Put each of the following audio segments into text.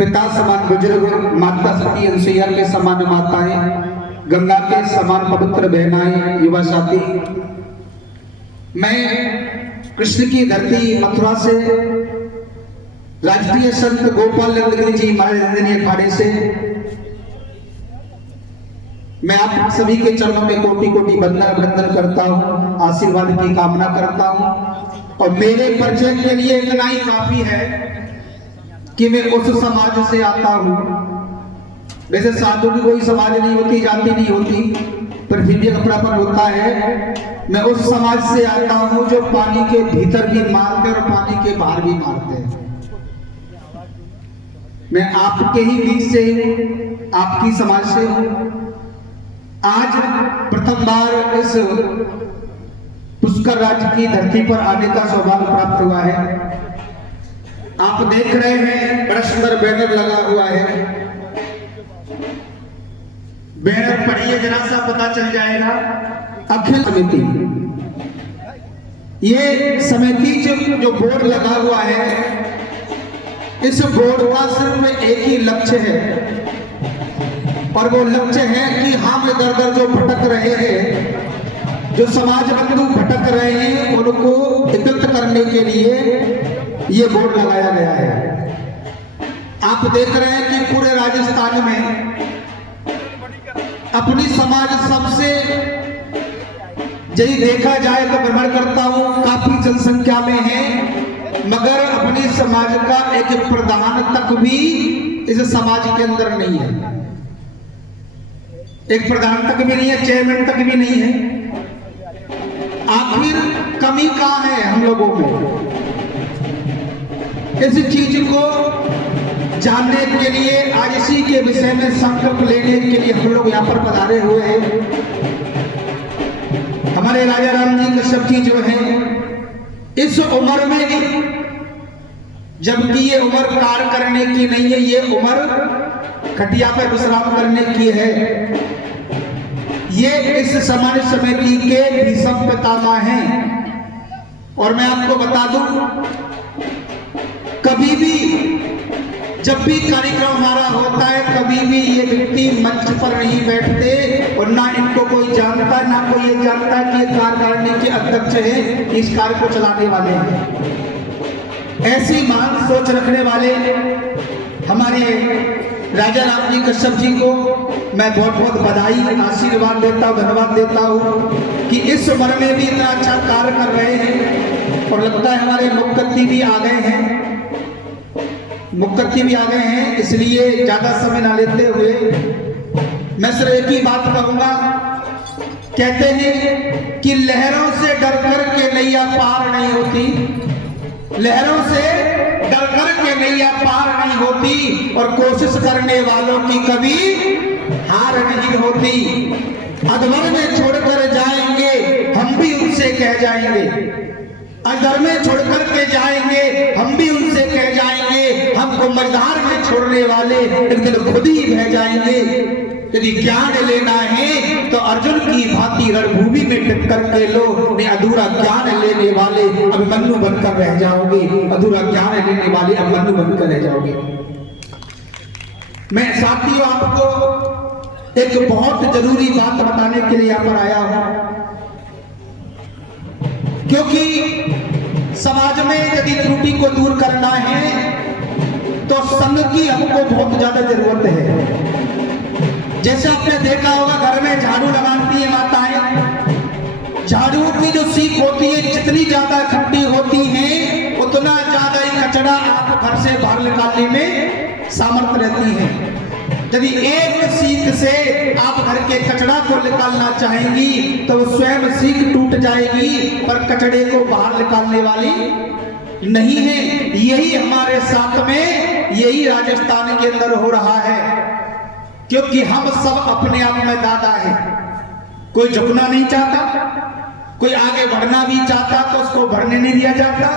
पिता समान बुजुर्ग, माता सती अनसुईया के समान माताएं, गंगा के समान पवित्र बहनाएं, युवा साथी, मैं कृष्ण की धरती मथुरा से राष्ट्रीय संत गोपाल नंद गिरी जी महाराज नंदनीय अखाड़े से मैं आप सभी के चरणों में कोटि कोटि वंदन करता हूँ, आशीर्वाद की कामना करता हूँ। और मेरे परिचय के लिए इतना ही काफी है कि मैं उस समाज से आता हूँ। वैसे साधु की कोई समाज नहीं होती, जाति नहीं होती, पर फिर भी अपनापन होता है। मैं उस समाज से आता हूँ जो पानी के भीतर भी मारते और पानी के बाहर भी मारते हैं। मैं आपके ही बीच से हूँ, आपकी समाज से हूँ। आज प्रथम बार इस पुष्कर राज्य की धरती पर आने का सौभाग्य प्राप्त हुआ है। आप देख रहे हैं बड़ा सुंदर बैनर लगा हुआ है। बैनर पढ़िए जरा सा, पता चल जाएगा। अखिल समिति, ये समिति जो बोर्ड लगा हुआ है, इस बोर्ड का सिर्फ एक ही लक्ष्य है, और वो लक्ष्य है कि हम इधर उधर जो भटक रहे हैं, जो समाज बंधु भटक रहे हैं, उनको एकत्रित करने के लिए ये बोर्ड लगाया गया है। आप देख रहे हैं कि पूरे राजस्थान में अपनी समाज सबसे, यदि देखा जाए तो भ्रमण करता हूं, काफी जनसंख्या में है, मगर अपनी समाज का एक प्रधान तक भी इस समाज के अंदर नहीं है। एक प्रधान तक भी नहीं है, चेयरमैन तक भी नहीं है। आखिर कमी कहां है हम लोगों में? इस चीज को जानने के लिए आज इसी के विषय में संकल्प लेने के लिए हम लोग यहाँ पर पधारे हुए हैं। हमारे राजा राम जी कश्यप जी जो है, इस उम्र में भी, जबकि ये उम्र कार्य करने की नहीं है, ये उम्र खटिया पर विश्राम करने की है। ये इस समाज समिति के भीषम पितामह हैं। और मैं आपको बता दूं, कभी भी जब भी कार्यक्रम हमारा होता है, कभी भी ये व्यक्ति मंच पर नहीं बैठते, और ना इनको कोई जानता, ना कोई ये जानता कि ये कार्यकारिणी के अध्यक्ष है, इस कार्य को चलाने वाले हैं। ऐसी महान सोच रखने वाले हमारे राजा राम जी कश्यप जी को मैं बहुत बहुत बधाई, आशीर्वाद देता हूँ, धन्यवाद देता हूँ कि इस उम्र में भी इतना अच्छा कार्य कर रहे हैं। और लगता है हमारे मुख्यमंत्री भी आ गए हैं, मुख्यमंत्री भी आ गए हैं, इसलिए ज्यादा समय ना लेते हुए मैं सिर्फ एक ही बात कहूंगा। कहते हैं कि लहरों से डर कर के नैया पार नहीं होती, लहरों से डर कर के नैया पार नहीं होती, और कोशिश करने वालों की कभी हार नहीं होती। अधवर में छोड़कर जाएंगे, हम भी उनसे कह जाएंगे, अधर में छोड़कर के जाएंगे, हम भी उनसे कह जाएंगे, हमको मझधार में छोड़ने वाले एक दिन खुद ही बह जाएंगे। यदि ज्ञान लेना है तो अर्जुन की भांति रणभूमि में टक्कर के लो, ने अधूरा ज्ञान लेने वाले अब मन्नू बनकर रह जाओगे, अधूरा ज्ञान लेने वाले अब मन्नू बनकर रह जाओगे। मैं साथियों आपको एक बहुत जरूरी बात बताने के लिए यहाँ पर आया हूं, क्योंकि समाज में यदि त्रुटि को दूर करना है तो संघ की हमको बहुत ज्यादा जरूरत है। जैसे आपने देखा होगा, घर में झाड़ू लगाती है माताएं, झाड़ू की जो सीख होती है जितनी ज्यादा इकट्ठी होती है, उतना ज्यादा ही कचरा आप घर से बाहर निकालने में सामर्थ्य रहती है। यदि एक सीख से आप घर के कचरा को निकालना चाहेंगी तो स्वयं सीख टूट जाएगी, पर कचड़े को बाहर निकालने वाली नहीं है। यही हमारे साथ में, यही राजस्थान के अंदर हो रहा है, क्योंकि हम सब अपने आप में दादा है। कोई झुकना नहीं चाहता, कोई आगे बढ़ना भी चाहता तो उसको बढ़ने नहीं दिया जाता।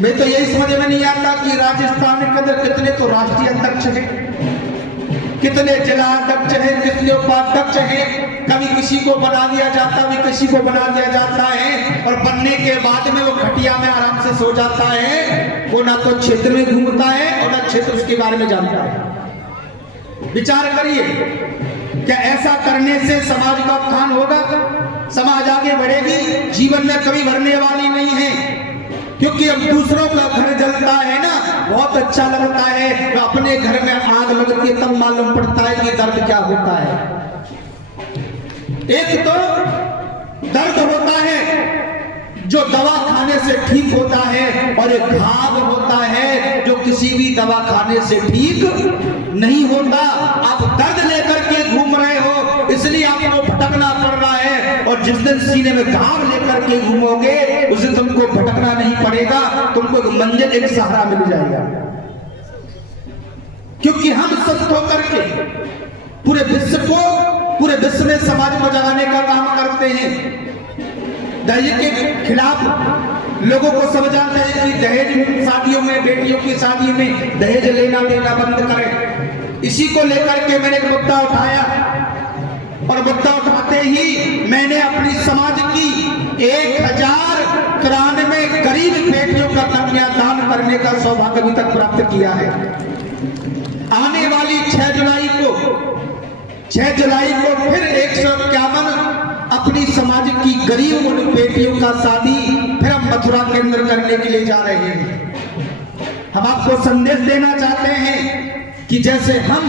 मैं तो यही समझ में नहीं आता कि राजस्थान के अंदर कितने तो राष्ट्रीय अध्यक्ष हैं, कितने जिला अध्यक्ष हैं, कितने उपाध्यक्ष हैं। कभी किसी को बना दिया जाता, भी किसी को बना दिया जाता है, और बनने के बाद में वो खटिया में आराम से सो जाता है, वो ना तो क्षेत्र में घूमता है और ना क्षेत्र उसके बारे में जानता है। विचार करिए, क्या ऐसा करने से समाज का उत्थान होगा? समाज आगे बढ़ेगी? जीवन में कभी बढ़ने वाली नहीं है। क्योंकि अब दूसरों का घर जलता है ना, बहुत अच्छा लगता है, तो अपने घर में आग लगती है तब मालूम पड़ता है कि दर्द क्या होता है। एक तो दर्द होता है जो दवा खाने से ठीक होता है, और एक घाव होता है जो किसी भी दवा खाने से ठीक नहीं होता। आप दर्द लेकर के घूम रहे हो, इसलिए आपको भटकना पड़ रहा है, और जिस दिन सीने में घाव लेकर के घूमोगे उस दिन तुमको भटकना नहीं पड़ेगा, तुमको एक मंजिल, एक सहारा मिल जाएगा। क्योंकि हम संत होकर के पूरे विश्व में समाज को जगाने का काम करते हैं। दहेज के खिलाफ लोगों को समझाते हैं कि दहेज शादियों में, बेटियों की शादी में दहेज लेना देना बंद करें। इसी को लेकर के मैंने एक मुद्दा उठाया, और मुद्दा उठाते ही मैंने अपनी समाज की 1093 गरीब बेटियों का कन्यादान करने का सौभाग्य अभी तक प्राप्त किया है। आने वाली 6 जुलाई को फिर 151 अपनी समाज की गरीब उन बेटियों का शादी फिर हम मथुरा के अंदर करने के लिए जा रहे हैं। हम आपको संदेश देना चाहते हैं कि जैसे हम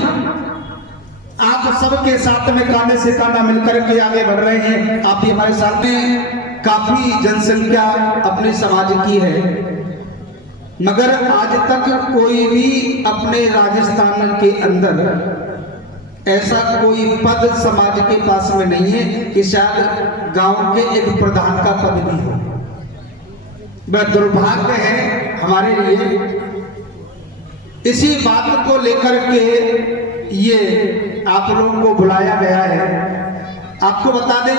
आप सबके साथ में कांधे से कांधा मिलकर के आगे बढ़ रहे हैं, आप भी हमारे साथ में। काफी जनसंख्या अपने समाज की है, मगर आज तक कोई भी अपने राजस्थान के अंदर ऐसा कोई पद समाज के पास में नहीं है कि शायद गांव के एक प्रधान का पद भी हो। बड़ा दुर्भाग्य है हमारे लिए। इसी बात को लेकर के ये आप लोगों को बुलाया गया है। आपको बता दें,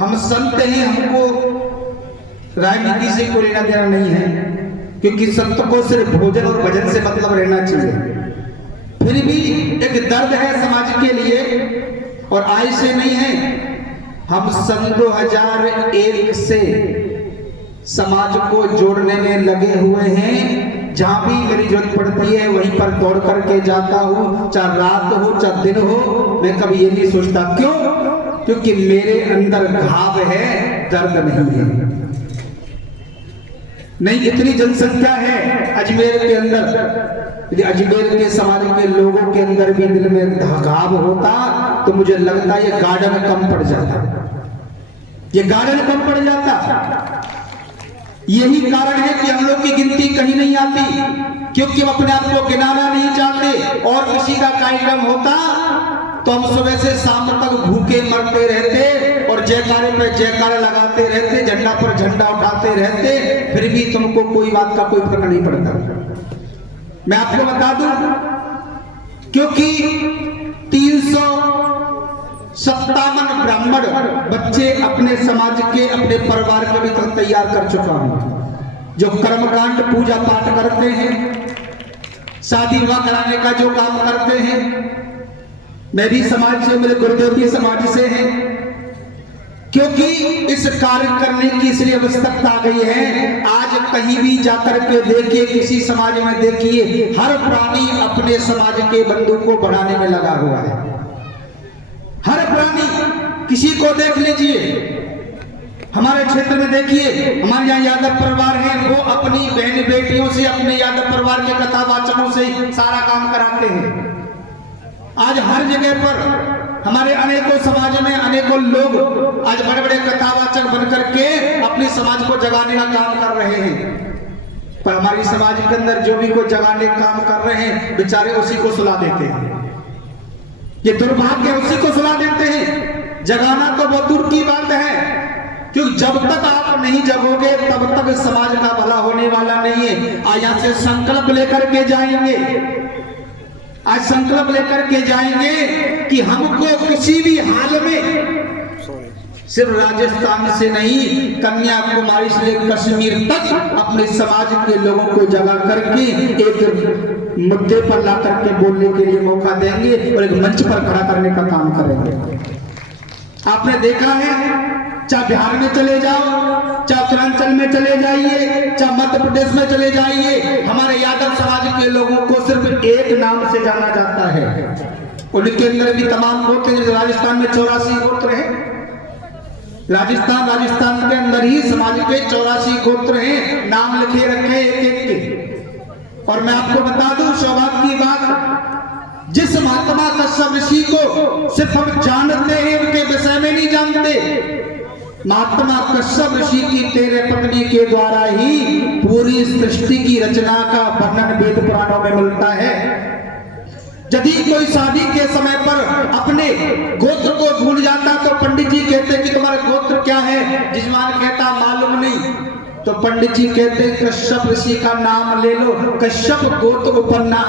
हम संत हैं, हमको राजनीति से कोई लेना देना नहीं है, क्योंकि संत को सिर्फ भोजन और भजन से मतलब रहना चाहिए। फिर भी एक दर्द है समाज के लिए, और आज से नहीं है। हम सन 2001 से समाज को जोड़ने में लगे हुए हैं। जहां भी मेरी जरूरत पड़ती है वहीं पर दौड़ करके जाता हूं, चाहे रात हो चाहे दिन हो। मैं कभी ये नहीं सोचता, क्यों? क्योंकि मेरे अंदर घाव है, दर्द नहीं है। नहीं, इतनी जनसंख्या है अजमेर के अंदर, यदि अजमेर के समाज के लोगों के अंदर भी दिल में घाव होता तो मुझे लगता है ये गार्डन कम पड़ जाता, ये गार्डन कम पड़ जाता। यही कारण है कि हम लोग की गिनती कहीं नहीं आती, क्योंकि हम अपने आप को गिनाना नहीं चाहते। और किसी का कार्यक्रम होता तो हम सुबह से शाम तक भूखे मरते रहते और जयकारे पे जयकारे लगाते रहते, झंडा पर झंडा उठाते रहते, फिर भी तुमको कोई बात का कोई फर्क नहीं पड़ता। मैं आपको बता दूं, क्योंकि 357 ब्राह्मण बच्चे अपने समाज के, अपने परिवार के भी तक तैयार कर चुका हूं, जो कर्मकांड पूजा पाठ करते हैं, शादी विवाह कराने का जो काम करते हैं। मैं भी समाज से, मेरे गुरुदेव भी समाज से हैं, क्योंकि इस कार्य करने की इसलिए आवश्यकता आ गई है। आज कहीं भी जाकर के देखिए, किसी समाज में देखिए, हर प्राणी अपने समाज के बंधु को बढ़ाने में लगा हुआ है। हर प्राणी, किसी को देख लीजिए, हमारे क्षेत्र में देखिए, हमारे यहाँ यादव परिवार है, वो अपनी बहन बेटियों से, अपने यादव परिवार के कथावाचकों से सारा काम कराते हैं। आज हर जगह पर हमारे अनेकों समाज में अनेकों लोग आज बड़े बड़े कथावाचक बनकर के अपने समाज को जगाने का काम कर रहे हैं। पर हमारी समाज के अंदर जो भी कोई जगाने का काम कर रहे हैं, बेचारे उसी को सुला देते हैं। ये दुर्भाग्य, उसी को सुला देते हैं। जगाना तो बहुत दूर की बात है, क्योंकि जब तक आप नहीं जगोगे तब तक समाज का भला होने वाला नहीं है। आज यहाँ से संकल्प लेकर के जाएंगे, आज संकल्प लेकर के जाएंगे कि हमको किसी भी हाल में सिर्फ राजस्थान से नहीं, कन्याकुमारी से कश्मीर तक अपने समाज के लोगों को जगा करके एक मुद्दे पर ला करके बोलने के लिए मौका देंगे और एक मंच पर खड़ा करने का काम करेंगे। आपने देखा है, चाहे बिहार में चले जाओ, चाहे उत्तरांचल में चले जाइए, चाहे मध्य प्रदेश में चले जाइए, हमारे यादव समाज के लोगों को सिर्फ एक नाम से जाना जाता है। उनके अंदर भी तमाम गोत्र, जैसे राजस्थान में 84 गोत्र है, राजस्थान के अंदर ही समाज के 84 गोत्र हैं, नाम लिखे रखे एक एक के। और मैं आपको बता दूं सौभाग्य की बात, जिस महात्मा कश्यप ऋषि को सिर्फ हम जानते हैं, उनके विषय में नहीं जानते। महात्मा कश्यप ऋषि की 13 पत्नी के द्वारा ही पूरी सृष्टि की रचना का वर्णन वेद पुराणों में मिलता है। यदि कोई शादी के समय पर अपने गोत्र को भूल जाता तो पंडित जी कहते कि तुम्हारा गोत्र क्या है, जिजमान कहता मालूम नहीं, तो पंडित जी कहते कश्यप ऋषि का नाम ले लो, कश्यप गोत्र उपन्ना,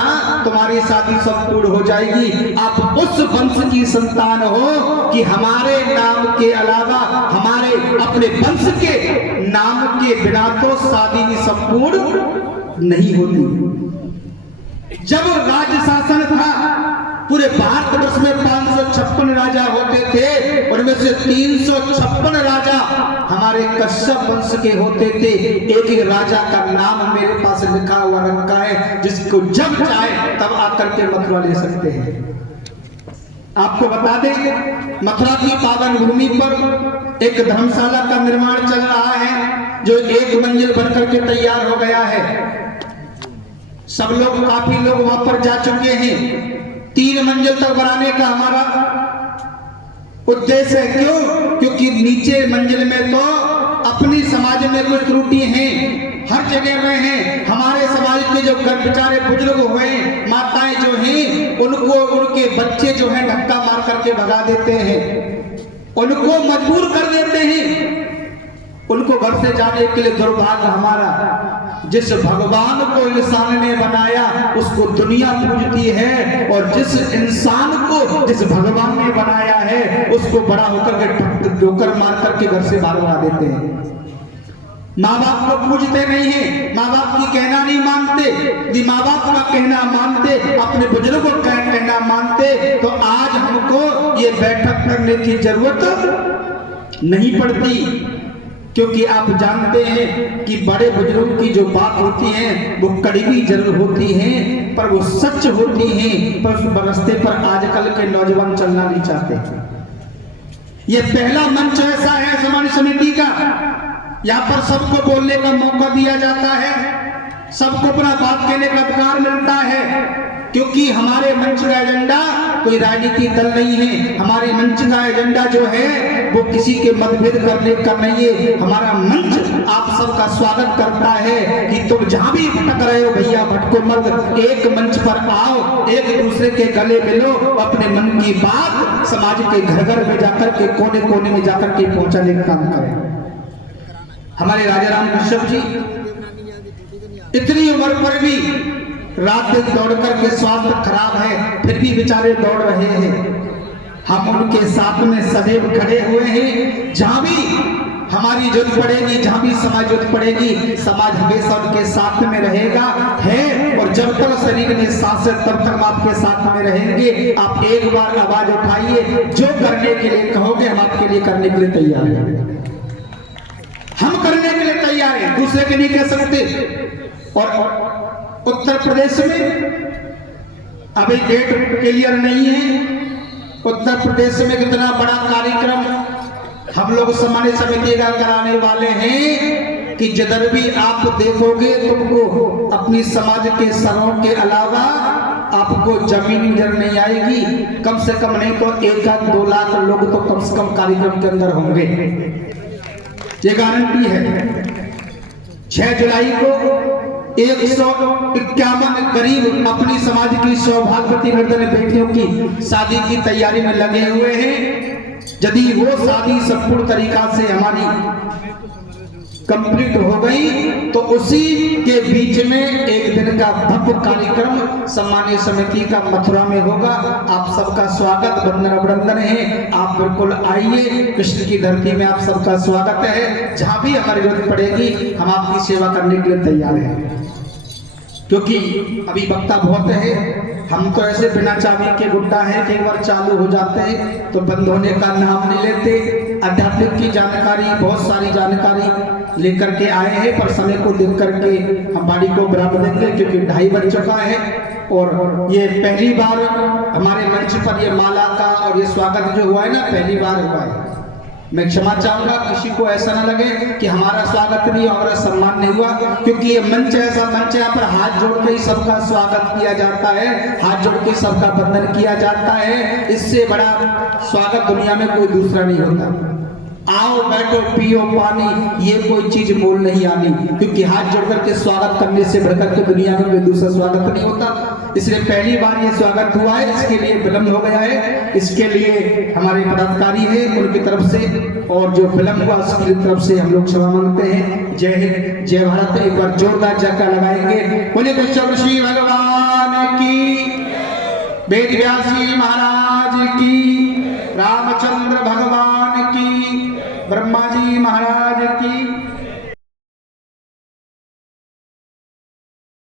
तुम्हारी शादी संपूर्ण हो जाएगी। आप उस वंश की संतान हो कि हमारे नाम के अलावा हमारे अपने वंश के नाम के बिना तो शादी संपूर्ण नहीं होती। जब राज्य शासन था, पूरे भारतवर्ष में 556 राजा होते थे, उनमें से 356 राजा हमारे कश्यप वंश के होते थे। एक एक राजा का नाम मेरे पास लिखा हुआ रखा है, जिसको जब चाहे तब आकर के मथुरा ले सकते हैं। आपको बता दें, मथुरा की पावन भूमि पर एक धर्मशाला का निर्माण चल रहा है, जो एक मंजिल बनकर के तैयार हो गया है। सब लोग, काफी लोग वहां पर जा चुके हैं। 3 मंजिल तक बनाने का हमारा उद्देश्य है। क्यों? क्योंकि नीचे मंजिल में तो अपनी समाज में कुछ त्रुटि हैं, हर जगह में हैं। हमारे समाज के जो बेचारे बुजुर्ग हुए, माताएं जो हैं, उनको उनके बच्चे जो हैं धक्का मार करके भगा देते हैं, उनको मजबूर कर देते हैं, उनको घर से जाने के लिए। दुर्भाग्य हमारा, जिस भगवान को इंसान ने बनाया उसको दुनिया पूजती है, और जिस इंसान को जिस भगवान ने बनाया है उसको बड़ा होकर के ठोकर मार करके घर से बाहर भगा देते हैं। माँ बाप को पूजते नहीं है, माँ बाप की कहना नहीं मानते। यदि माँ बाप का कहना मानते, अपने बुजुर्गों का कहना मानते, तो आज हमको ये बैठक करने की जरूरत नहीं पड़ती। क्योंकि आप जानते हैं कि बड़े बुजुर्गों की जो बात होती है वो कड़वी जरूर होती है, पर वो सच होती है। पर उस रास्ते पर आजकल के नौजवान चलना नहीं चाहते। ये पहला मंच ऐसा है समाज समिति का, यहाँ पर सबको बोलने का मौका दिया जाता है, सबको अपना बात कहने का अधिकार मिलता है। क्योंकि हमारे मंच का एजेंडा कोई राजनीतिक दल नहीं है। हमारे मंच का एजेंडा जो है वो किसी के मतभेद करने का नहीं है। हमारा मंच आप सबका स्वागत करता है कि तुम जहां भी भटक रहे हो भैया, भटको मत, एक मंच पर आओ, एक दूसरे के गले मिलो, अपने मन की बात समाज के घर घर में जाकर के, कोने कोने में जाकर के पहुंचाने का काम करें। हमारे राजा राम कश्यप जी इतनी उम्र पर भी रात दिन दौड़ करके, स्वास्थ्य खराब है फिर भी बेचारे दौड़ रहे हैं। हम उनके साथ में सदैव खड़े हुए हैं। जहां भी हमारी जरूरत पड़ेगी, जहां भी समाज जरूरत पड़ेगी, समाज हमेशा उनके साथ में रहेगा है। और जब तक शरीर में सांस है तब तक हम आपके साथ में रहेंगे। आप एक बार आवाज उठाइए, जो करने के लिए कहोगे हम आपके लिए करने के लिए तैयार हैं। हम करने के लिए तैयार हैं, दूसरे के नहीं कह सकते। और उत्तर प्रदेश में अभी डेट क्लियर नहीं है। उत्तर प्रदेश में कितना बड़ा कार्यक्रम हम लोग सम्मानित समिति का कराने वाले हैं कि जिधर भी आप देखोगे तुमको अपनी समाज के सरों के अलावा आपको जमीन नजर नहीं आएगी। कम से कम नहीं तो 1-2 लाख लोग तो कम से कम कार्यक्रम के अंदर होंगे, ये गारंटी है। 6 जुलाई को 151 करीब अपनी समाज की सौभाग्यवती वर्धन बेटियों की शादी की तैयारी में लगे हुए हैं। यदि वो शादी संपूर्ण तरीका से हमारी कंप्लीट हो गई तो उसी के बीच में एक दिन का भव्य कार्यक्रम सम्मानीय समिति का मथुरा में होगा। आप सबका स्वागत, वंदन अभिनंदन है। आप बिल्कुल आइए, कृष्ण की धरती में आप सबका स्वागत है। जहां भी हमारी जरूरत पड़ेगी हम आपकी सेवा करने के लिए तैयार हैं। क्योंकि अभी वक्ता बहुत है, हम तो ऐसे बिना चाबी के गुड्डा हैं कि एक बार चालू हो जाते हैं तो बंद होने का नाम नहीं लेते। आध्यात्मिक की जानकारी, बहुत सारी जानकारी लेकर के आए हैं, पर समय को देख करके हम बाड़ी को विराम देंगे क्योंकि 2:30 बज चुका है। और ये पहली बार हमारे मंच पर ये माला का और ये स्वागत जो हुआ है ना, पहली बार हुआ है। मैं क्षमा चाहूंगा, किसी को ऐसा ना लगे कि हमारा स्वागत नहीं, हमारा सम्मान नहीं हुआ, क्योंकि ये मंच ऐसा मंच है, यहाँ पर हाथ जोड़ के ही सबका स्वागत किया जाता है, हाथ जोड़ के सबका वंदन किया जाता है। इससे बड़ा स्वागत दुनिया में कोई दूसरा नहीं होता। आओ बैठो पियो पानी, ये कोई चीज बोल नहीं आनी, क्योंकि हाथ जोड़ करके स्वागत करने से बढ़कर के दुनिया में कोई दूसरा स्वागत नहीं होता। इसलिए पहली बार ये स्वागत हुआ है, इसके लिए विलंब हो गया है। इसके लिए हमारे पदाधिकारी हैं उनकी तरफ से, और जो विलंब हुआ उसकी तरफ से हम लोग क्षमा मांगते हैं। जय हिंद, जय भारत। एक बार जोरदार जयकार लगाएंगे। बोले कृष्ण श्री भगवान की, वेद व्यास जी महाराज की, रामचंद्र भगवान